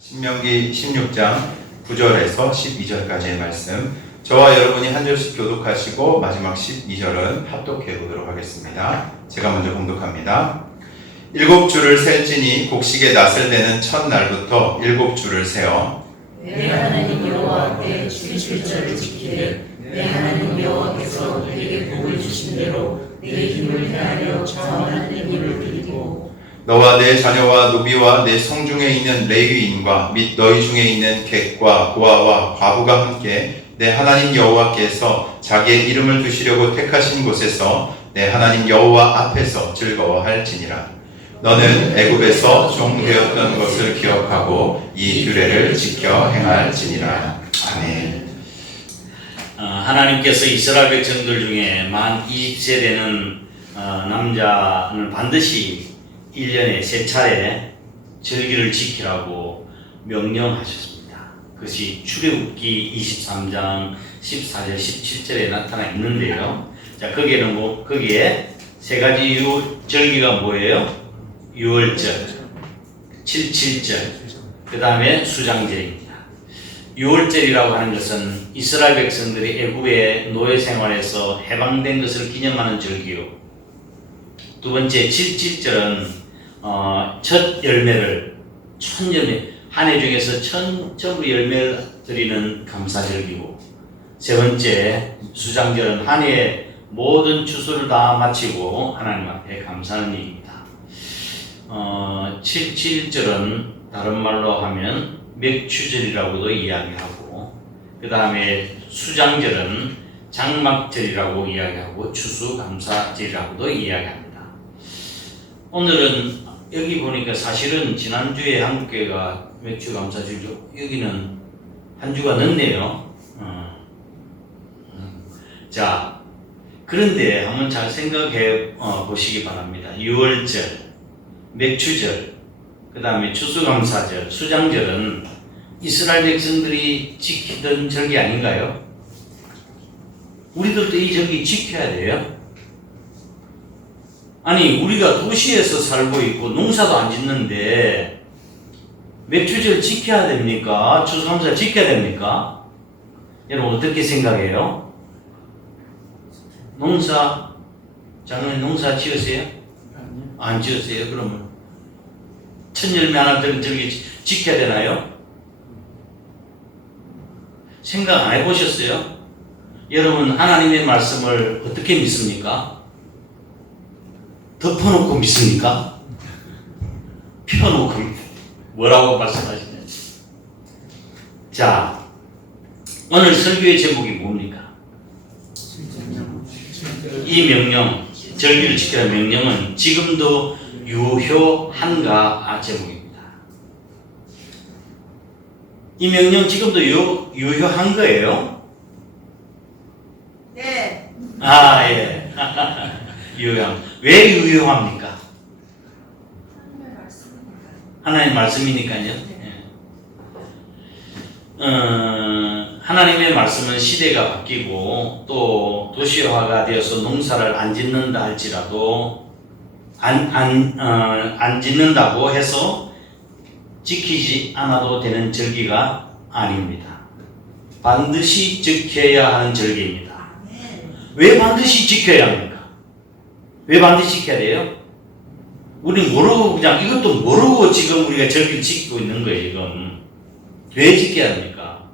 신명기 16장 9절에서 12절까지의 말씀, 저와 여러분이 한 절씩 교독하시고 마지막 12절은 합독해 보도록 하겠습니다. 제가 먼저 봉독합니다. 7주를 셀지니 곡식의 낫을 대는 첫날부터 7주를 세어 내 하나님 여호와께 주일절을 지키되 내 하나님 여호와께서 내게 복을 주신 대로 내 힘을 다하여 자원하는 힘을 드리고 너와 내 자녀와 노비와 내 성중에 있는 레위인과 및 너희 중에 있는 객과 고아와 과부가 함께 내 하나님 여호와께서 자기의 이름을 두시려고 택하신 곳에서 내 하나님 여호와 앞에서 즐거워할지니라. 너는 애굽에서 종되었던 것을 기억하고 이 규례를 지켜 행할지니라. 아멘. 하나님께서 이스라엘 백성들 중에 만 20세 되는 남자는 반드시 1년에 3차례 절기를 지키라고 명령하셨습니다. 그것이 출애굽기 23장 14절 17절에 나타나 있는데요. 자, 거기에 세 가지 절기가 뭐예요? 6월절, 77절, 그 다음에 수장절입니다. 6월절이라고 하는 것은 이스라엘 백성들이 애굽의 노예 생활에서 해방된 것을 기념하는 절기요. 두 번째 77절은 첫 열매를 한 해 중에서 전부 열매를 드리는 감사절기고, 세 번째 수장절은 한 해의 모든 추수를 다 마치고 하나님 앞에 감사하는 일입니다. 77절은 다른 말로 하면 맥추절이라고도 이야기하고, 그 다음에 수장절은 장막절이라고 이야기하고 추수감사절이라고도 이야기합니다. 오늘은 여기 보니까 사실은 지난주에 한국교회가 맥추감사절이죠. 여기는 한 주가 늦네요. 자, 그런데 한번 잘 생각해 보시기 바랍니다. 6월절, 맥추절, 그 다음에 추수감사절, 수장절은 이스라엘 백성들이 지키던 절기 아닌가요? 우리들도 이 절기 지켜야 돼요. 아니, 우리가 도시에서 살고 있고 농사도 안 짓는데 맥추절 지켜야 됩니까? 추수감사 지켜야 됩니까? 여러분 어떻게 생각해요? 작년에 농사 지으세요? 안 지으세요? 그러면 첫 열매 하나 들은 절기 지켜야 되나요? 생각 안 해보셨어요? 여러분 하나님의 말씀을 어떻게 믿습니까? 덮어놓고 믿습니까? 펴놓고 뭐라고 말씀하시나요? 자, 오늘 설교의 제목이 뭡니까? 이 명령, 절기를 지키라는 명령은 지금도 유효한가 제목입니다. 이 명령 지금도 유효한 거예요? 네. 예. 유효함. 왜 유효합니까? 하나님 말씀이니까요. 하나님의 말씀은 시대가 바뀌고 또 도시화가 되어서 농사를 안 짓는다 할지라도 안 짓는다고 해서 지키지 않아도 되는 절기가 아닙니다. 반드시 지켜야 하는 절기입니다. 왜 반드시 지켜야 합니까? 왜 반드시 지켜야 돼요? 우리 모르고 그냥 이것도 모르고 지금 우리가 절기를 지키고 있는 거예요. 지금 왜 지켜야 합니까?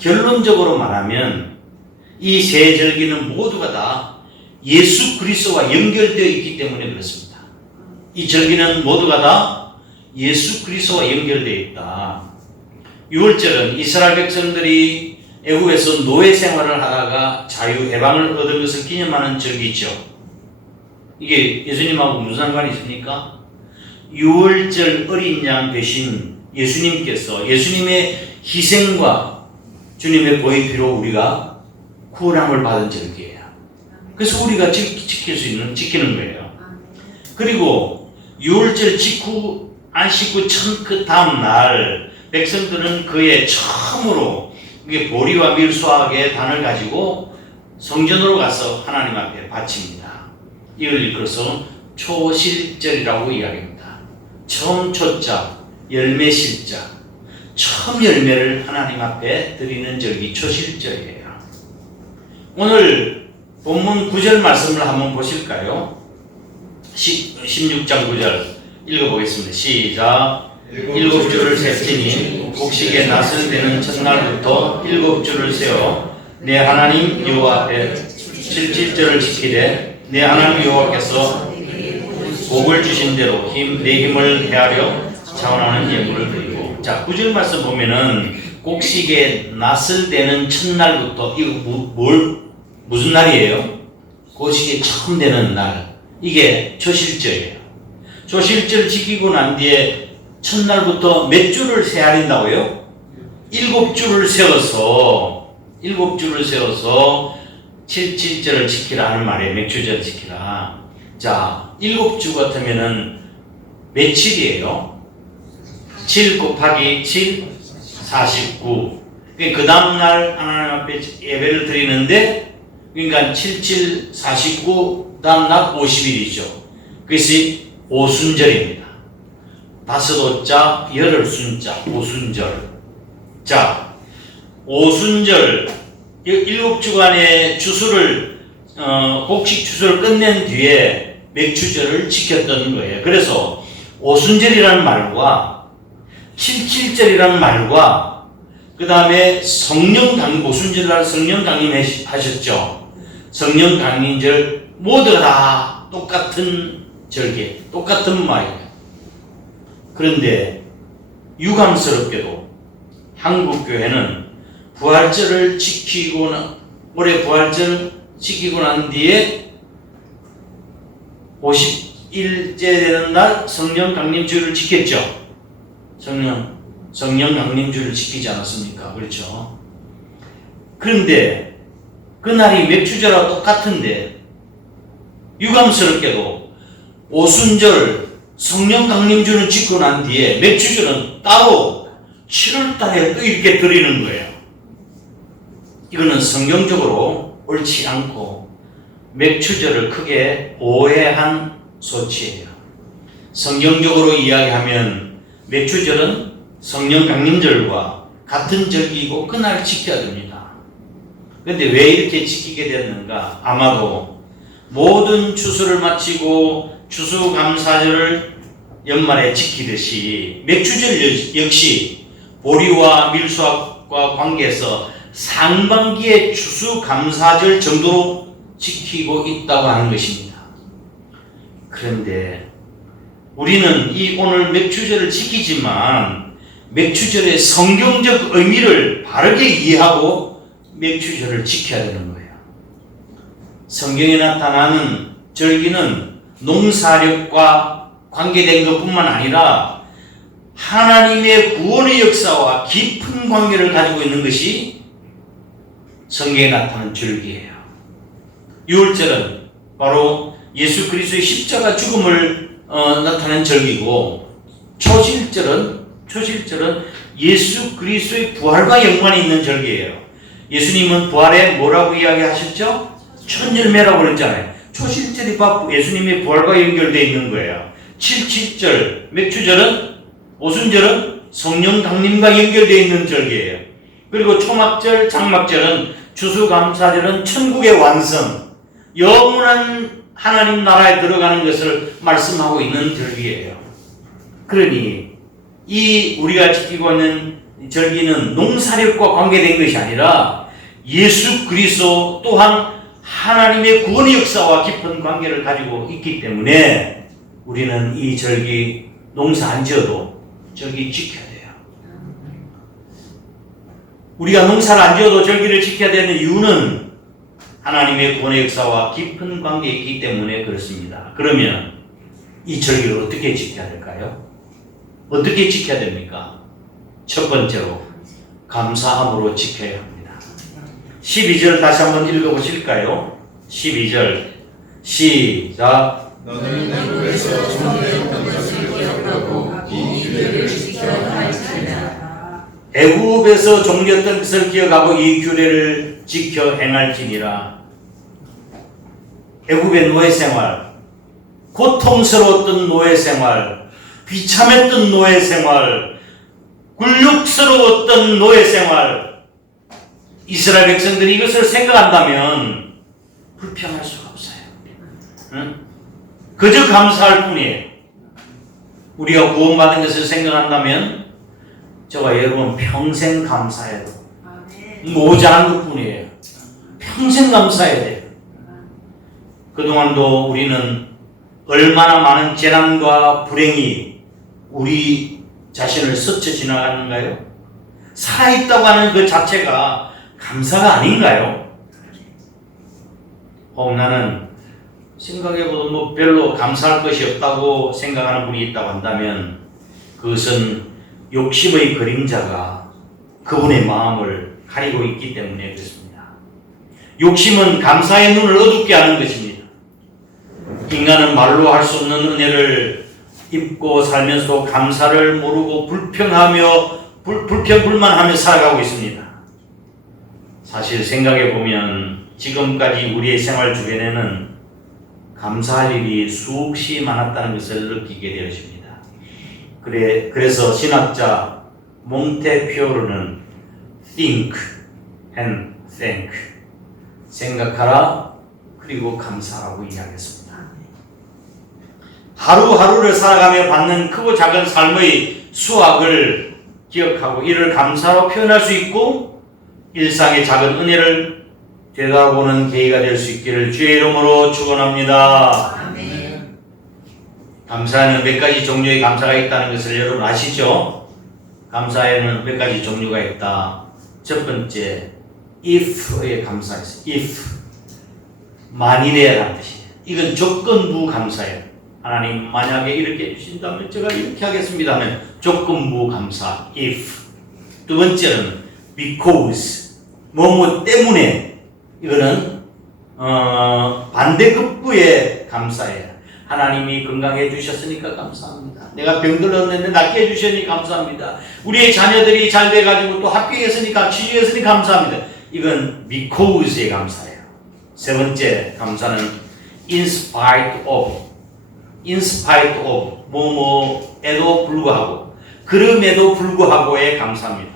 결론적으로 말하면 이 세 절기는 모두가 다 예수 그리스도와 연결되어 있기 때문에 그렇습니다. 이 절기는 모두가 다 예수 그리스도와 연결되어 있다. 6월절은 이스라엘 백성들이 애굽에서 노예 생활을 하다가 자유 해방을 얻은 것을 기념하는 절기죠. 이게 예수님하고 무슨 상관이 있습니까? 6월절 어린 양 대신 예수님의 희생과 주님의 보혈 피로 우리가 구원함을 받은 절기예요. 그래서 우리가 지키는 거예요. 그리고 6월절 직후 안식구 그 다음 날 백성들은 그의 처음으로 이게 보리와 밀수하게 단을 가지고 성전으로 가서 하나님 앞에 바칩니다. 이걸 일컬어서 초실절이라고 이야기합니다. 처음 초자, 열매 실자, 첫 열매를 하나님 앞에 드리는 절기 초실절이에요. 오늘 본문 9절 말씀을 한번 보실까요? 16장 9절 읽어보겠습니다. 시작. 7주를 셌으니 곡식의 낫을 되는 첫날부터 7주를 세어 내 하나님 여호와 앞에 칠칠절을 지키되 내 하나님 여호와께서 복을 주신 대로 내 힘을 헤아려 자원하는 예물을 드리고. 자, 9절 말씀 보면은 곡식의 낫을 되는 첫날부터 이거 무슨 날이에요? 곡식이 처음 되는 날. 이게 초실절이에요. 초실절 지키고 난 뒤에 첫날부터 몇 주를 세하린다고요? 7주를 세워서 칠칠절을 지키라 하는 말이에요. 맥주절을 지키라. 자, 7주 같으면은 며칠이에요? 7 곱하기 7, 49. 그 다음날 하나님 앞에 예배를 드리는데, 그러니까 77, 49, 다음날 50일이죠. 그것이 오순절입니다. 5오자, 열흘 순자, 오순절. 자, 오순절, 7주간의 주수를, 곡식 주수를 끝낸 뒤에 맥주절을 지켰던 거예요. 그래서 오순절이라는 말과 칠칠절이라는 말과 그 다음에 오순절날 성령 강림하셨죠. 성령 강림절 모두가 다 똑같은 절기, 똑같은 말이에요. 그런데 유감스럽게도 한국교회는 부활절을 올해 부활절 지키고 난 뒤에 50일째 되는 날 성령 강림주를 지켰죠. 성령 강림주를 지키지 않았습니까? 그렇죠. 그런데 그날이 맥주절과 똑같은데 유감스럽게도 오순절 성령 강림주는 지키고 난 뒤에 맥주절은 따로 7월달에 또 이렇게 드리는 거예요. 이거는 성경적으로 옳지 않고 맥주절을 크게 오해한 소치예요. 성경적으로 이야기하면 맥주절은 성령 강림절과 같은 절기이고 그날 지켜야 됩니다. 그런데 왜 이렇게 지키게 됐는가? 아마도 모든 추수를 마치고 추수감사절을 연말에 지키듯이 맥주절 역시 보리와 밀수확과 관계해서 상반기의 추수감사절 정도로 지키고 있다고 하는 것입니다. 그런데 우리는 이 오늘 맥주절을 지키지만 맥주절의 성경적 의미를 바르게 이해하고 맥주절을 지켜야 되는 거예요. 성경에 나타나는 절기는 농사력과 관계된 것뿐만 아니라 하나님의 구원의 역사와 깊은 관계를 가지고 있는 것이 성경에 나타나는 절기예요. 유월절은 바로 예수 그리스도의 십자가 죽음을 나타낸 절기고, 초실절은 예수 그리스도의 부활과 연관이 있는 절기예요. 예수님은 부활에 뭐라고 이야기하셨죠? 천열매라고 그랬잖아요. 초실절이 바로 예수님의 부활과 연결되어 있는 거예요. 칠칠절, 맥주절은, 오순절은 성령 강림과 연결되어 있는 절기예요. 그리고 초막절, 장막절은, 추수감사절은 천국의 완성, 영원한 하나님 나라에 들어가는 것을 말씀하고 있는 절기예요. 그러니 이 우리가 지키고 있는 절기는 농사력과 관계된 것이 아니라 예수 그리스도 또한 하나님의 구원의 역사와 깊은 관계를 가지고 있기 때문에 우리는 이 절기 농사 안 지어도 절기 지켜야 돼요. 우리가 농사를 안 지어도 절기를 지켜야 되는 이유는 하나님의 구원의 역사와 깊은 관계에 있기 때문에 그렇습니다. 그러면 이 절기를 어떻게 지켜야 될까요? 어떻게 지켜야 됩니까? 첫 번째로 감사함으로 지켜야 합니다. 12절 다시 한번 읽어보실까요? 12절 시작. 너는 애굽에서 종되었던 것을 기억하고 이 규례를 지켜 행할지니라. 애굽에서 종되었던 것을 기억하고 이 규례를 지켜 행할지니라. 애굽의 노예생활, 고통스러웠던 노예생활, 비참했던 노예생활, 굴욕스러웠던 노예 생활, 이스라엘 백성들이 이것을 생각한다면 불평할 수가 없어요. 응? 그저 감사할 뿐이에요. 우리가 구원받은 것을 생각한다면 저와 여러분 평생 감사해야 돼요. 모자란 것뿐이에요. 평생 감사해야 돼요. 그동안도 우리는 얼마나 많은 재난과 불행이 우리 자신을 스쳐 지나갔는가요? 살아있다고 하는 그 자체가 감사가 아닌가요? 나는 생각해보도 뭐 별로 감사할 것이 없다고 생각하는 분이 있다고 한다면 그것은 욕심의 그림자가 그분의 마음을 가리고 있기 때문에 그렇습니다. 욕심은 감사의 눈을 어둡게 하는 것입니다. 인간은 말로 할 수 없는 은혜를 입고 살면서도 감사를 모르고 불평불만하며 살아가고 있습니다. 사실 생각해보면 지금까지 우리의 생활 주변에는 감사할 일이 수없이 많았다는 것을 느끼게 되어집니다. 그래서 신학자 몽테피오르는 think and thank, 생각하라 그리고 감사라고 이야기했습니다. 하루하루를 살아가며 받는 크고 작은 삶의 수확을 기억하고 이를 감사로 표현할 수 있고 일상의 작은 은혜를 되돌아보는 계기가 될 수 있기를 주의 이름으로 축원합니다. 아멘. 감사에는 몇 가지 종류의 감사가 있다는 것을 여러분 아시죠? 감사에는 몇 가지 종류가 있다. 첫 번째, if의 감사가 있어요. if, 만일에라는 뜻이에요. 이건 조건부 감사예요. 하나님 만약에 이렇게 해주신다면 제가 이렇게 하겠습니다 하면 조건부 감사, if. 두 번째는 because, 뭐뭐 때문에. 이거는 반대급부의 감사예요. 하나님이 건강해 주셨으니까 감사합니다. 내가 병들었는데 낫게 해주셨으니 감사합니다. 우리의 자녀들이 잘 돼가지고 또 합격했으니까 취직했으니 감사합니다. 이건 because의 감사예요. 세 번째 감사는 in spite of, 뭐뭐에도 불구하고, 그럼에도 불구하고의 감사입니다.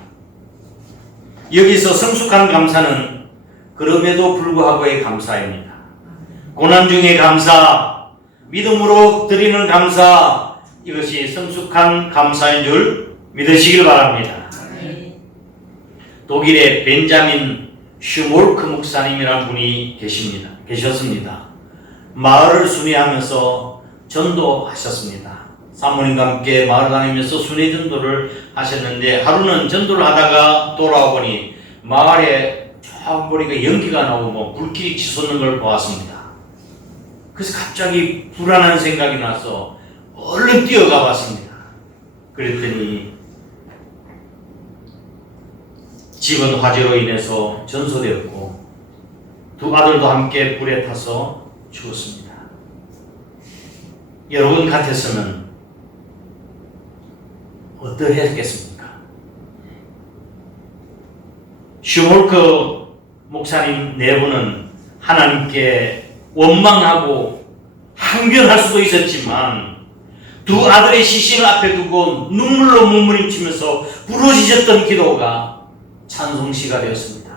여기서 성숙한 감사는 그럼에도 불구하고의 감사입니다. 고난 중의 감사, 믿음으로 드리는 감사, 이것이 성숙한 감사인 줄 믿으시길 바랍니다. 독일의 벤자민 슈몰크 목사님이라는 분이 계셨습니다. 마을을 순회하면서 전도하셨습니다. 사모님과 함께 마을 다니면서 순회 전도를 하셨는데 하루는 전도를 하다가 돌아와 보니 마을에 쫙 보니까 연기가 나오고 불길이 치솟는 걸 보았습니다. 그래서 갑자기 불안한 생각이 나서 얼른 뛰어가 봤습니다. 그랬더니 집은 화재로 인해서 전소되었고 두 아들도 함께 불에 타서 죽었습니다. 여러분 같았으면 어떠했겠습니까? 슈몰크 목사님 네 분은 하나님께 원망하고 항변할 수도 있었지만 두 아들의 시신을 앞에 두고 눈물로 몸부림치면서 부르짖었던 기도가 찬송시가 되었습니다.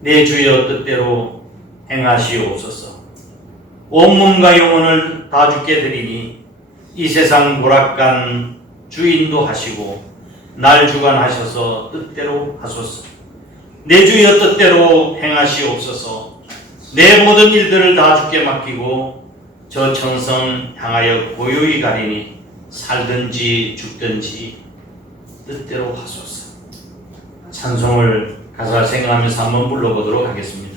내 주여 뜻대로 행하시옵소서. 온몸과 영혼을 다 주께 드리니 이 세상 몰락간 주인도 하시고 날 주관하셔서 뜻대로 하소서. 내 주여 뜻대로 행하시옵소서. 내 모든 일들을 다 주께 맡기고 저 천성 향하여 고요히 가리니 살든지 죽든지 뜻대로 하소서. 찬송을 가사를 생각하면서 한번 불러보도록 하겠습니다.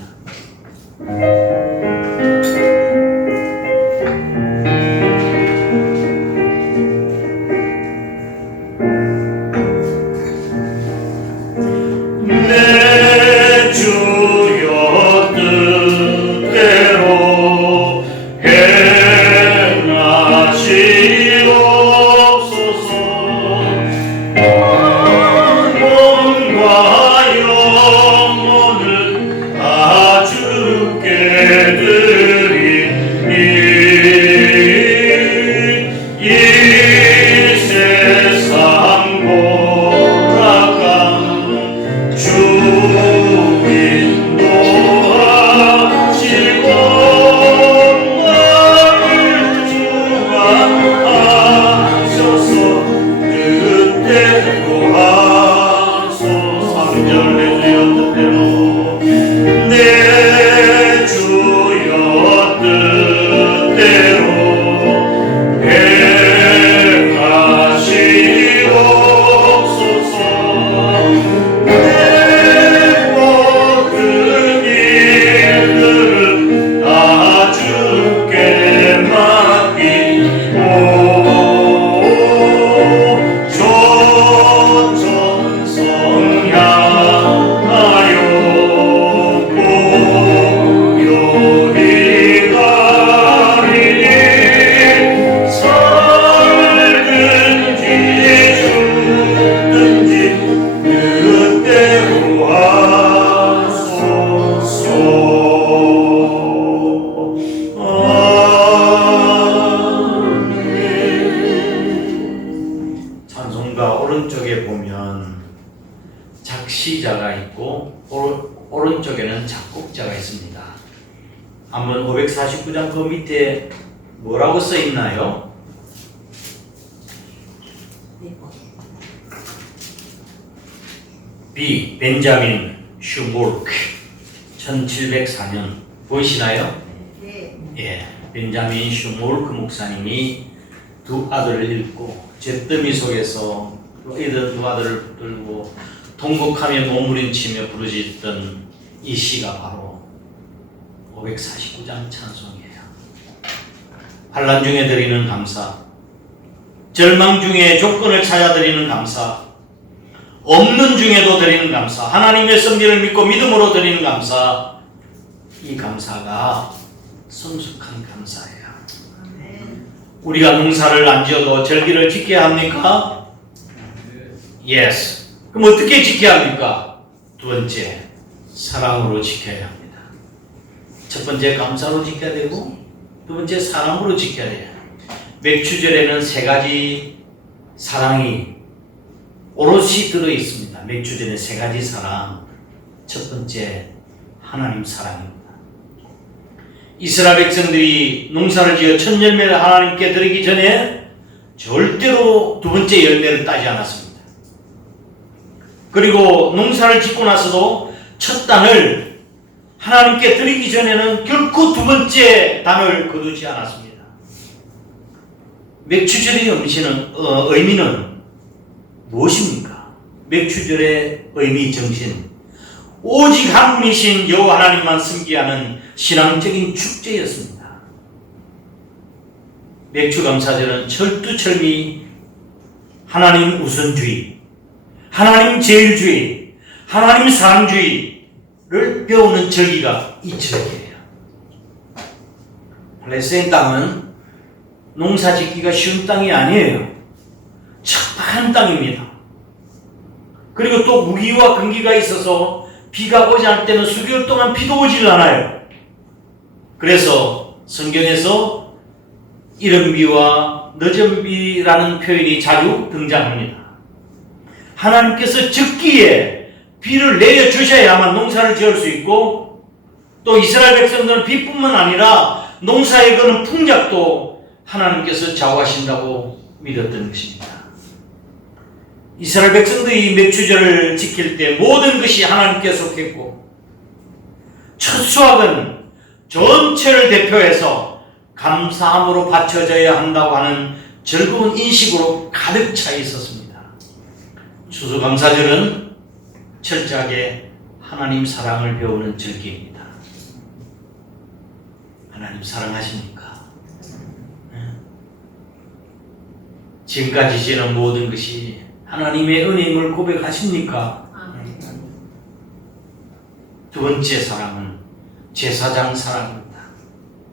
영혼을 다 주께 드리니 보면 작시자가 있고 오른쪽에는 작곡자가 있습니다. 한번 549장 그 밑에 뭐라고 써 있나요? B. 벤자민 슈몰크 1704년 보이시나요? 네. 예, 벤자민 슈몰크 목사님이 두 아들을 잃고 잿더미 속에서 이들 두 아들을 붙들고 통곡하며 몸부림치며 부르짖던 이 시가 바로 549장 찬송이에요. 환난 중에 드리는 감사, 절망 중에 조건을 찾아 드리는 감사, 없는 중에도 드리는 감사, 하나님의 섭리를 믿고 믿음으로 드리는 감사, 이 감사가 성숙한 감사예요. 우리가 농사를 안 지어도 절기를 지켜야 합니까? Yes. 그럼 어떻게 지켜야 합니까? 두 번째, 사랑으로 지켜야 합니다. 첫 번째 감사로 지켜야 되고 두 번째 사랑으로 지켜야 돼요. 맥추절에는 세 가지 사랑이 오롯이 들어 있습니다. 맥추절에 세 가지 사랑. 첫 번째, 하나님 사랑입니다. 이스라엘 백성들이 농사를 지어 첫 열매를 하나님께 드리기 전에 절대로 두 번째 열매를 따지 않았습니다. 그리고 농사를 짓고 나서도 첫 단을 하나님께 드리기 전에는 결코 두 번째 단을 거두지 않았습니다. 맥추절의 의미는 무엇입니까? 맥추절의 의미 정신, 오직 한 분이신 여호와 하나님만 섬기하는 신앙적인 축제였습니다. 맥추감사절은 철두철미 하나님 우선주의, 하나님 제일주의, 하나님 사랑주의를 배우는 절기가 이 절기예요. 팔레스타인 땅은 농사 짓기가 쉬운 땅이 아니에요. 척박한 땅입니다. 그리고 또 우기와 건기가 있어서 비가 오지 않을 때는 수개월 동안 비도 오질 않아요. 그래서 성경에서 이른비와 늦은비라는 표현이 자주 등장합니다. 하나님께서 적기에 비를 내려주셔야만 농사를 지을 수 있고, 또 이스라엘 백성들은 비뿐만 아니라 농사에 거는 풍작도 하나님께서 좌우하신다고 믿었던 것입니다. 이스라엘 백성들이 맥추절을 지킬 때 모든 것이 하나님께 속했고, 첫 수확은 전체를 대표해서 감사함으로 바쳐져야 한다고 하는 즐거운 인식으로 가득 차 있었습니다. 추수감사절은 철저하게 하나님 사랑을 배우는 절기입니다. 하나님 사랑하십니까? 지금까지 지은 모든 것이 하나님의 은혜임을 고백하십니까? 두 번째 사랑은 제사장 사랑입니다.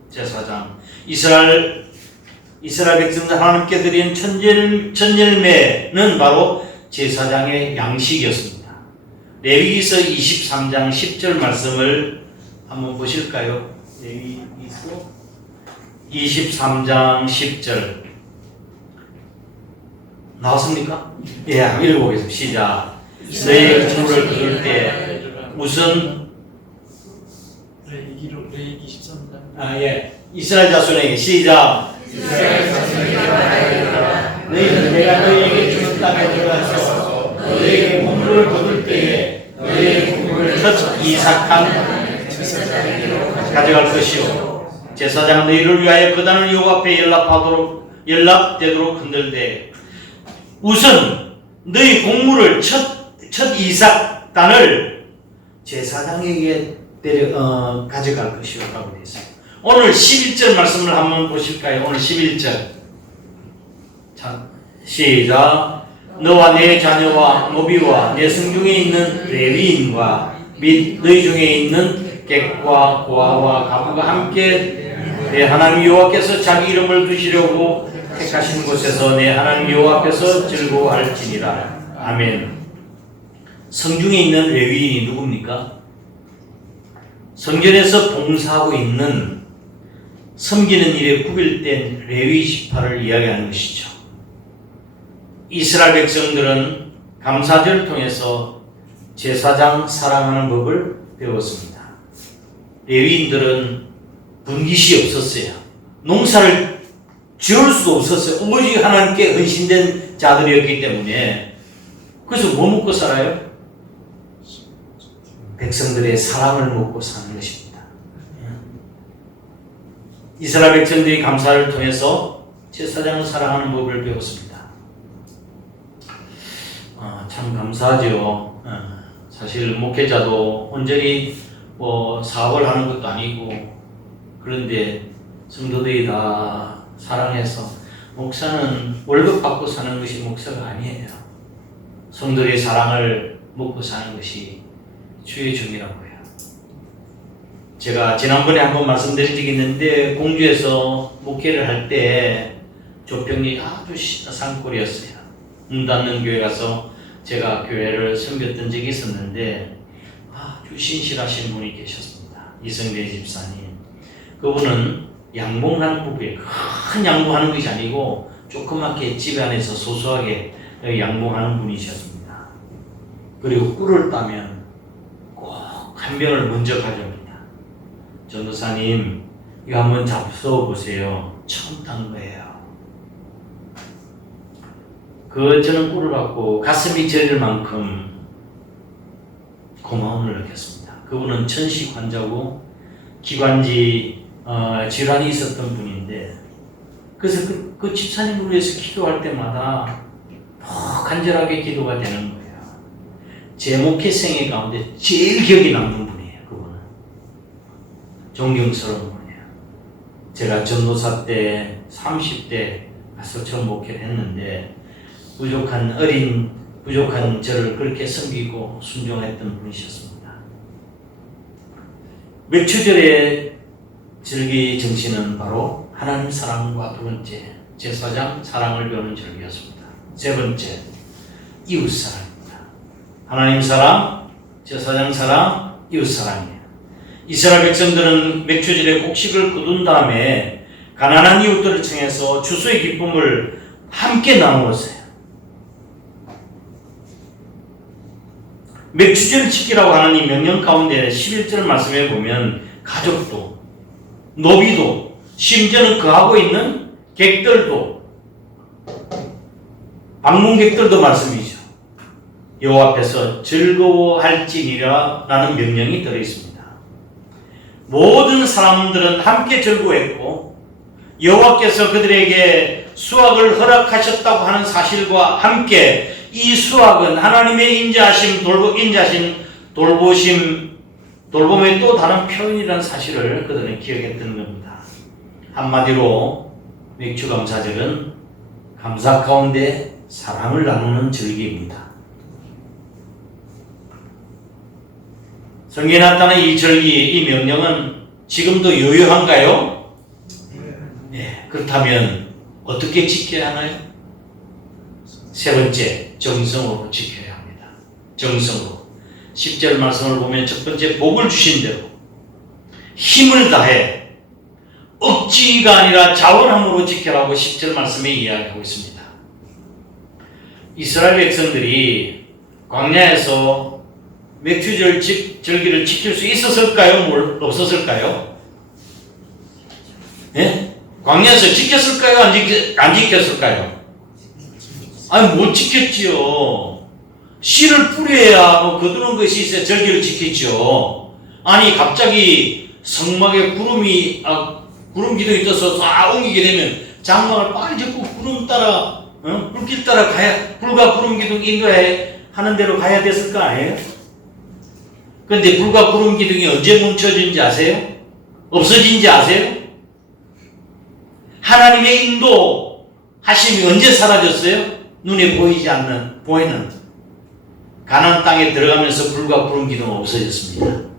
제사장, 이스라엘 백성들 하나님께 드린 첫 열매는 바로 제사장의 양식이었습니다. 레위기서 23장 10절 말씀을 한번 보실까요? 레위기서 23장 10절 나왔습니까? 예, 읽어보겠습니다. 시작. 너의 국물을 거둘 때 무슨 레위기 13장. 예, 이스라엘 자손에게 시작. 너희는 내가 너희에게 주는 땅에 들어가서 너희에게 국물을 거둘 때에 너희의 국물을 첫 이삭한 가져갈 것이요, 제사장 너희를 위하여 그 단을 여호와 앞에 연락되도록 흔들되 우선 너희 곡물을 첫 이삭단을 제사장에게 가져갈 것이라고 되어 있습니다. 오늘 11절 말씀을 한번 보실까요? 오늘 11절. 자, 시작. 너와 내 자녀와 노비와 내 성중에 있는 레위인과 및 너희 중에 있는 객과 고아와 가부가 함께 내 하나님 여호와께서 자기 이름을 두시려고 택하신 곳에서 내 하나님 여호와 앞에서 즐거워할지니라. 아멘. 성중에 있는 레위인이 누굽니까? 성전에서 봉사하고 있는 섬기는 일에 구별된 레위 지파를 이야기하는 것이죠. 이스라엘 백성들은 감사절을 통해서 제사장 사랑하는 법을 배웠습니다. 레위인들은 분깃이 없었어요. 농사를 지을 수도 없었어요. 오직 하나님께 헌신된 자들이었기 때문에. 그래서 뭐 먹고 살아요? 백성들의 사랑을 먹고 사는 것입니다. 이스라엘 백성들이 감사를 통해서 제사장을 사랑하는 법을 배웠습니다. 참 감사하죠. 사실 목회자도 온전히 사업을 하는 것도 아니고, 그런데 성도들이 다 사랑해서, 목사는 월급 받고 사는 것이 목사가 아니에요. 성도들의 사랑을 먹고 사는 것이 주의 종이라고요. 제가 지난번에 한번 말씀드린 적이 있는데, 공주에서 목회를 할 때 조병이 아주 산골이었어요. 문 닫는 교회 가서 제가 교회를 섬겼던 적이 있었는데, 아주 신실하신 분이 계셨습니다. 이성대 집사님. 그분은 양봉하는 부부예요. 큰 양봉하는 것이 아니고 조그맣게 집 안에서 소소하게 양봉하는 분이셨습니다. 그리고 꿀을 따면 꼭 한 병을 먼저 가져옵니다. 전도사님, 이거 한번 잡숴 보세요. 처음 딴 거예요. 저는 꿀을 받고 가슴이 저릴 만큼 고마움을 느꼈습니다. 그분은 천식 환자고 기관지 질환이 있었던 분인데, 그래서 그 집사님을 위해서 기도할 때마다 더 간절하게 기도가 되는 거예요. 제 목회 생애 가운데 제일 기억에 남는 분이에요. 그분은 존경스러운 분이에요. 제가 전도사 때 30대 가서 처음 목회를 했는데, 부족한 저를 그렇게 섬기고 순종했던 분이셨습니다. 맥추절의 절기 정신은 바로 하나님 사랑과 두 번째, 제사장 사랑을 배우는 절기였습니다. 세 번째, 이웃 사랑입니다. 하나님 사랑, 제사장 사랑, 이웃 사랑이에요. 이스라엘 백성들은 맥추절에 곡식을 거둔 다음에 가난한 이웃들을 청해서 추수의 기쁨을 함께 나누었어요. 맥추절을 지키라고 하는 이 명령 가운데 11절 말씀에 보면 가족도, 노비도, 심지어는 거하고 있는 객들도, 방문객들도 말씀이죠. 여호와 앞에서 즐거워할지니라 라는 명령이 들어있습니다. 모든 사람들은 함께 즐거워했고, 여호와께서 그들에게 수확을 허락하셨다고 하는 사실과 함께 이 수확은 하나님의 인자하심, 돌봄의 또 다른 표현이라는 사실을 그들은 기억했던 겁니다. 한마디로 맥추감사절은 감사 가운데 사랑을 나누는 절기입니다. 성경에 나타난 이 절기, 이 명령은 지금도 유효한가요? 네. 그렇다면 어떻게 지켜야 하나요? 세 번째, 정성으로 지켜야 합니다. 정성으로. 10절 말씀을 보면 첫 번째, 복을 주신 대로 힘을 다해 억지가 아니라 자원함으로 지켜라고 10절 말씀에 이야기하고 있습니다. 이스라엘 백성들이 광야에서 맥추절 절기를 지킬 수 있었을까요? 없었을까요? 네? 광야에서 지켰을까요? 안 지켰을까요? 아니, 못 지켰지요. 씨를 뿌려야 거두는 것이 있어야 절기를 지켰죠. 아니, 갑자기 성막에 구름 기둥이 떠서 쫙 옮기게 되면 장막을 빨리 짚고 구름 따라, 불길 따라 가야, 불과 구름 기둥 인도해 하는 대로 가야 됐을 거 아니에요? 그런데 불과 구름 기둥이 언제 멈춰진지 아세요? 없어진지 아세요? 하나님의 인도하심이 언제 사라졌어요? 눈에 보이는 가나안 땅에 들어가면서 불과 구름 기둥은 없어졌습니다.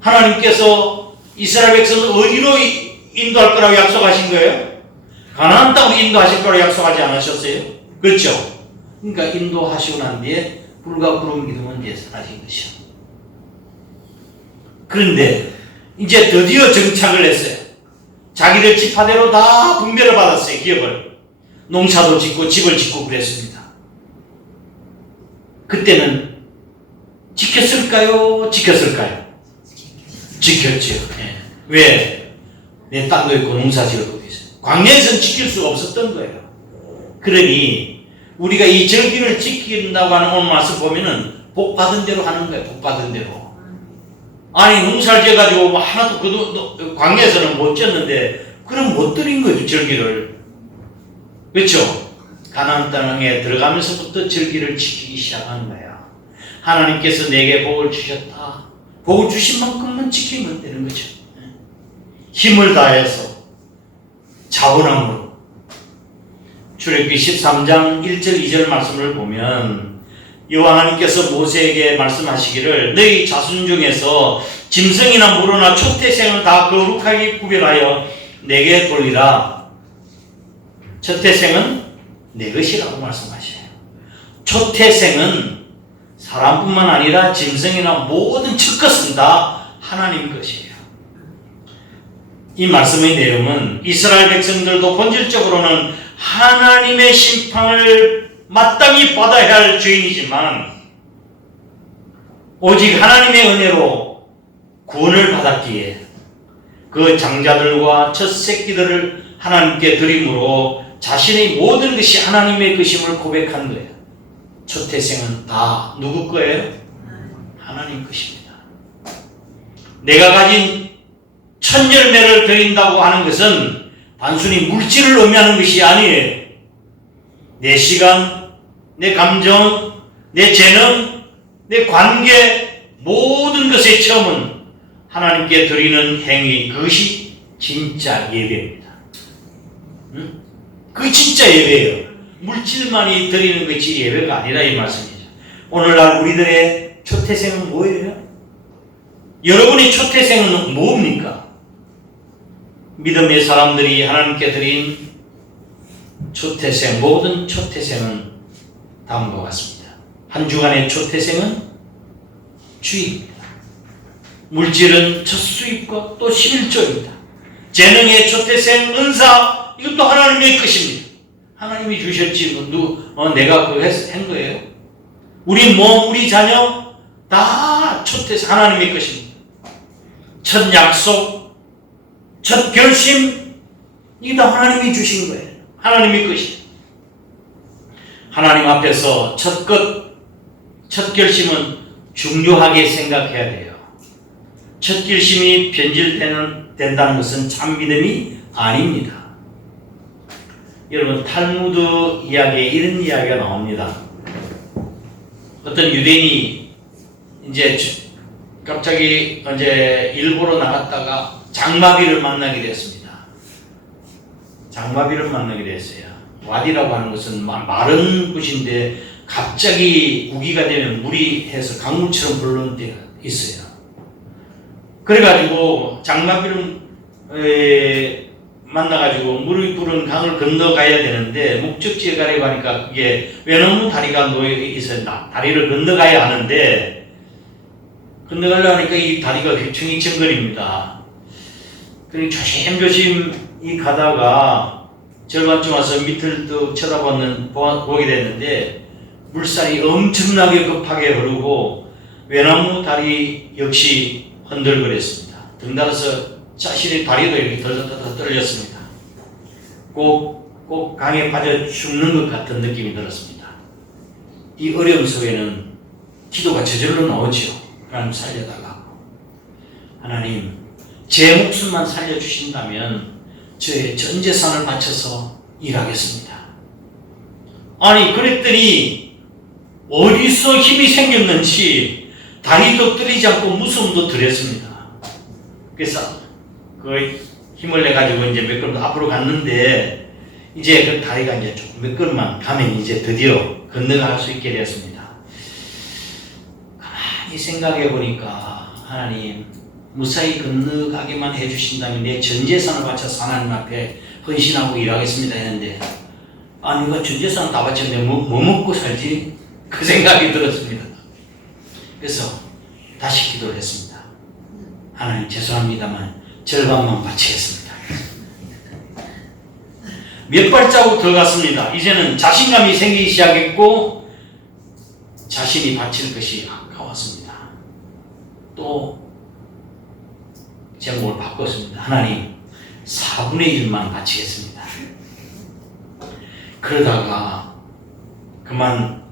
하나님께서 이스라엘 백성을 어디로 인도할 거라고 약속하신 거예요? 가나안 땅으로 인도하실 거라고 약속하지 않으셨어요? 그렇죠? 그러니까 인도하시고 난 뒤에 불과 구름 기둥은 이제 사라진 것이요. 그런데 이제 드디어 정착을 했어요. 자기들 지파대로 다 분배를 받았어요. 기업을. 농사도 짓고 집을 짓고 그랬습니다. 그때는 지켰을까요? 지켰을까요? 지켰죠. 예. 왜? 내 땅도 있고 농사 지을 것도 있어요. 광야에서는 지킬 수가 없었던 거예요. 그러니 우리가 이 절기를 지킨다고 하는 오늘 말씀 보면은 복 받은 대로 하는 거예요. 복 받은 대로. 아니 농사를 지어가지고 뭐 하나도 광야에서는 못 지었는데 그럼 못 드린 거죠. 절기를. 그렇죠? 가나안 땅에 들어가면서부터 절기를 지키기 시작한 거야. 하나님께서 내게 복을 주셨다. 복을 주신 만큼만 지키면 되는 거죠. 힘을 다해서 자원함으로. 출애굽기 13장 1절 2절 말씀을 보면 여호와 하나님께서 모세에게 말씀하시기를 너희 자손 중에서 짐승이나 무로나 초태생을 다 거룩하게 구별하여 내게 돌리라. 초태생은 내 것이라고 말씀하셔요. 초태생은 사람뿐만 아니라 짐승이나 모든 첫것은 다 하나님 것이에요. 이 말씀의 내용은 이스라엘 백성들도 본질적으로는 하나님의 심판을 마땅히 받아야 할 죄인이지만 오직 하나님의 은혜로 구원을 받았기에 그 장자들과 첫 새끼들을 하나님께 드림으로 자신의 모든 것이 하나님의 것임을 고백한 거예요. 초태생은 다 누구 거예요? 하나님 것입니다. 내가 가진 천열매를 드린다고 하는 것은 단순히 물질을 의미하는 것이 아니에요. 내 시간, 내 감정, 내 재능, 내 관계, 모든 것의 처음은 하나님께 드리는 행위, 그것이 진짜 예배입니다. 응? 그게 진짜 예배예요. 물질만이 드리는 것이 예배가 아니라 이 말씀이죠. 오늘날 우리들의 초태생은 뭐예요? 여러분의 초태생은 뭡니까? 믿음의 사람들이 하나님께 드린 초태생, 모든 초태생은 다음과 같습니다. 한 주간의 초태생은 주입니다. 물질은 첫 수입과 또 11조입니다. 재능의 초태생, 은사, 이것도 하나님의 것입니다. 하나님이 주셨지, 내가 그거 한 거예요? 우리 몸, 우리 자녀, 다 초태생, 하나님의 것입니다. 첫 약속, 첫 결심, 이게 다 하나님이 주신 거예요. 하나님의 것이에요. 하나님 앞에서 첫 결심은 중요하게 생각해야 돼요. 첫 결심이 변질된다는 것은 참 믿음이 아닙니다. 여러분, 탈무드 이야기에 이런 이야기가 나옵니다. 어떤 유대인이 이제 갑자기 이제 일부러 나갔다가 장마비를 만나게 됐습니다. 장마비를 만나게 됐어요. 와디라고 하는 것은 마른 곳인데 갑자기 우기가 되면 물이 해서 강물처럼 흐르는 데가 있어요. 그래가지고 장마비를 만나가지고 물이 부른 강을 건너가야 되는데 목적지에 가려고 하니까 그게 외나무 다리가 놓여 있어요. 다리를 건너가야 하는데 건너가려고 하니까 이 다리가 휘청휘청거립니다. 그리고 조심조심 이 가다가 절반쯤 와서 밑을 뚝 보게 됐는데 물살이 엄청나게 급하게 흐르고 외나무 다리 역시 흔들거렸습니다. 등달아서 자신의 다리도 이렇게 덜덜덜 떨렸습니다. 꼭 강에 빠져 죽는 것 같은 느낌이 들었습니다. 이 어려움 속에는 기도가 저절로 나오죠. 하나님 살려달라고. 하나님, 제 목숨만 살려주신다면 저의 전 재산을 바쳐서 일하겠습니다. 아니, 그랬더니 어디서 힘이 생겼는지 다리도 떨리지 않고 무서움도 덜했습니다. 그래서 그 힘을 내가지고 이제 몇 걸음 앞으로 갔는데 이제 그 다리가 이제 조금 몇 걸음만 가면 이제 드디어 건너갈 수 있게 되었습니다. 가만히 생각해 보니까 하나님, 무사히 건너가기만 해주신다면 내 전 재산을 바쳐서 하나님 앞에 헌신하고 일하겠습니다 했는데 내가 전 재산 다 바쳤는데 뭐 먹고 살지? 그 생각이 들었습니다. 그래서 다시 기도를 했습니다. 하나님, 죄송합니다만 절반만 바치겠습니다. 몇 발자국 들어갔습니다. 이제는 자신감이 생기기 시작했고 자신이 바칠 것이 아까웠습니다. 또 제목을 바꿨습니다. 하나님 4분의 1만 바치겠습니다. 그러다가 그만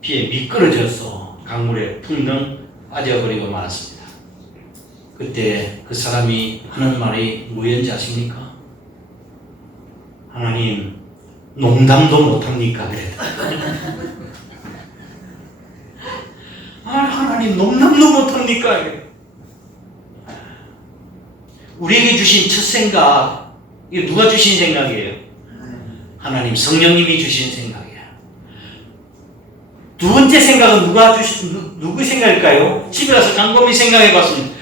비에 미끄러져서 강물에 풍덩 빠져버리고 말았습니다. 그때 그 사람이 하는 말이 뭐였는지 아십니까? 하나님 농담도 못합니까? 그랬다. 하나님 농담도 못합니까? 우리에게 주신 첫 생각, 이게 누가 주신 생각이에요? 하나님 성령님이 주신 생각이에요. 두 번째 생각은 누구 생각일까요? 집에 가서 곰곰이 생각해 봤습니다.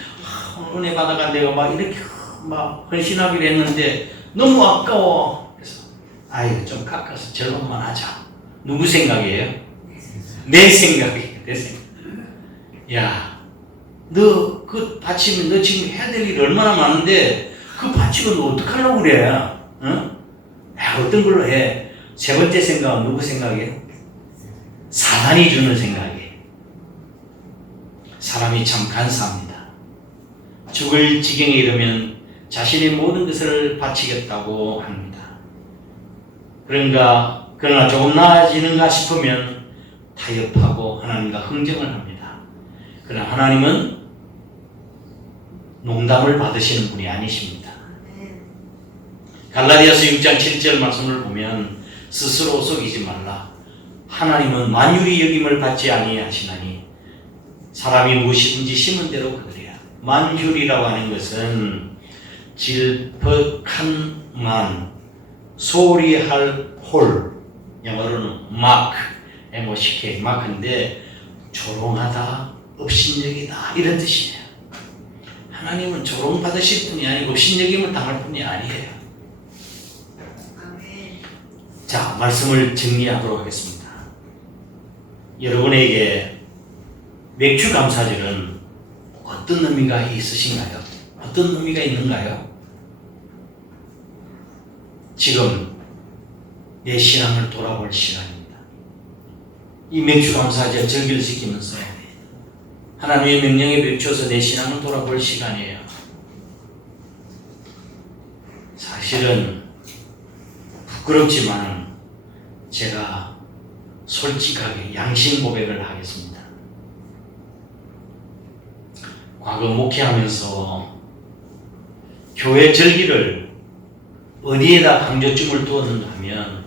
오늘 은혜 받아간 내가 막 이렇게 막 헌신하기로 했는데 너무 아까워. 그래서 좀 깎아서 절반만 하자. 누구 생각이에요? 내 생각이에요. 내 생각. 야, 너 그 바치면 너 지금 해야 될 일이 얼마나 많은데 그 바치고 너 어떡하려고 그래? 응? 어떤 걸로 해? 세 번째 생각은 누구 생각이에요? 사단이 주는 생각이에요. 사람이 참 간사합니다. 죽을 지경에 이르면 자신의 모든 것을 바치겠다고 합니다. 그러나 조금 나아지는가 싶으면 타협하고 하나님과 흥정을 합니다. 그러나 하나님은 농담을 받으시는 분이 아니십니다. 갈라디아서 6장 7절 말씀을 보면 스스로 속이지 말라. 하나님은 만유리 여김을 받지 아니하시나니 사람이 무엇이든지 심은 대로 거두리라. 만유리라고 하는 것은 질퍽한 만, 소홀히 할 홀, 영어로는 mark, M-O-C-K, mark인데 조롱하다, 업신여기다 이런 뜻이에요. 하나님은 조롱받으실 분이 아니고 업신여김을 당할 분이 아니에요. 자, 말씀을 정리하도록 하겠습니다. 여러분에게 맥주 감사절은 어떤 의미가 있으신가요? 어떤 의미가 있는가요? 지금 내 신앙을 돌아볼 시간입니다. 이 맥주 감사절 절기를 지키면서 하나님의 명령에 비추어서 내 신앙을 돌아볼 시간이에요. 사실은 부끄럽지만 제가 솔직하게 양심 고백을 하겠습니다. 과거 목회하면서 교회 절기를 어디에다 강조점을 두었는가 하면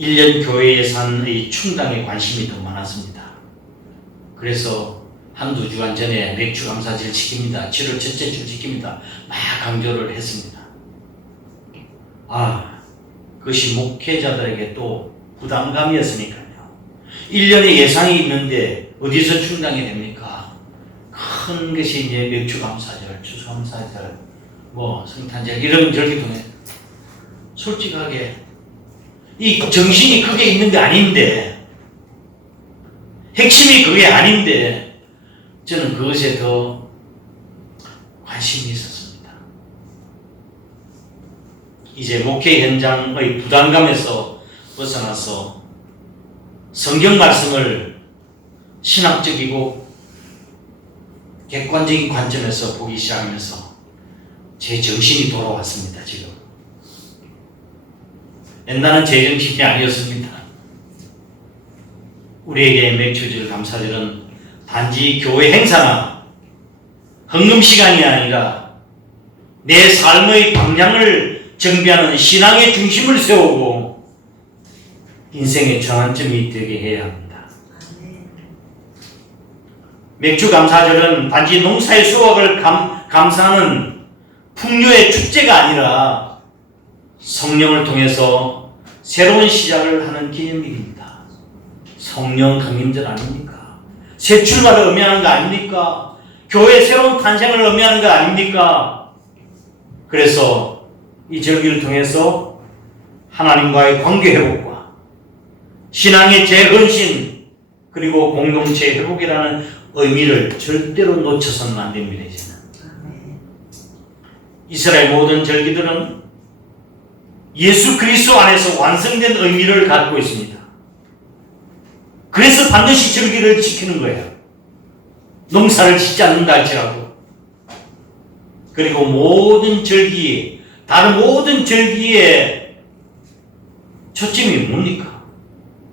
1년 교회 예산의 충당에 관심이 더 많았습니다. 그래서 한두 주간 전에 맥주 감사절 지킵니다. 7월 첫째 주 지킵니다. 막 강조를 했습니다. 그것이 목회자들에게 또 부담감이었으니까요. 1년에 예상이 있는데 어디서 충당이 됩니까? 큰 것이 이제 맥주 감사절, 추수감사절, 성탄절 이런 절기도 솔직하게 이 정신이 그게 있는 게 아닌데, 핵심이 그게 아닌데 저는 그것에 더 관심이 있었습니다. 이제 목회 현장의 부담감에서 벗어나서 성경 말씀을 신학적이고 객관적인 관점에서 보기 시작하면서 제 정신이 돌아왔습니다. 지금 옛날은 제 정신이 아니었습니다. 우리에게 맥주절 감사절은 단지 교회 행사나 헌금 시간이 아니라 내 삶의 방향을 정비하는 신앙의 중심을 세우고 인생의 전환점이 되게 해야 합니다. 맥주 감사절은 단지 농사의 수확을 감사하는 풍요의 축제가 아니라 성령을 통해서 새로운 시작을 하는 기념일입니다. 성령 강림절 아닙니까? 새 출발을 의미하는 거 아닙니까? 교회의 새로운 탄생을 의미하는 거 아닙니까? 그래서 이 절기를 통해서 하나님과의 관계 회복과 신앙의 재헌신 그리고 공동체 회복이라는 의미를 절대로 놓쳐서는 안 됩니다. 이제는 이스라엘 모든 절기들은 예수 그리스도 안에서 완성된 의미를 갖고 있습니다. 그래서 반드시 절기를 지키는 거예요. 농사를 짓지 않는다 할지라도. 그리고 모든 절기에, 다른 모든 절기에 초점이 뭡니까?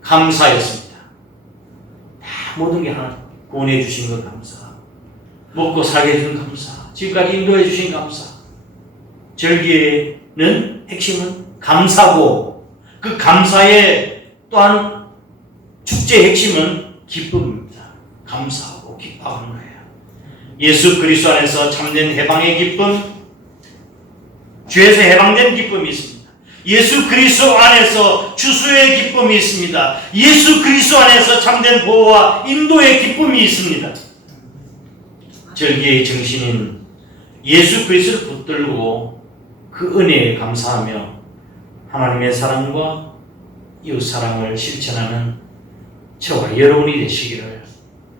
감사였습니다. 다 모든 게 하나 구원해 주신 것 감사, 먹고 살게 해준 감사, 지금까지 인도해 주신 감사. 절기에는 핵심은 감사고, 그 감사의 또한 축제의 핵심은 기쁨입니다. 감사하고 기뻐하는 거예요. 예수 그리스도 안에서 참된 해방의 기쁨, 죄에서 해방된 기쁨이 있습니다. 예수 그리스도 안에서 추수의 기쁨이 있습니다. 예수 그리스도 안에서 참된 보호와 인도의 기쁨이 있습니다. 절기의 정신인 예수 그리스도를 붙들고 그 은혜에 감사하며 하나님의 사랑과 이웃 사랑을 실천하는 저와 여러분이 되시기를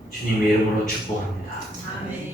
주님의 이름으로 축복합니다. 아멘.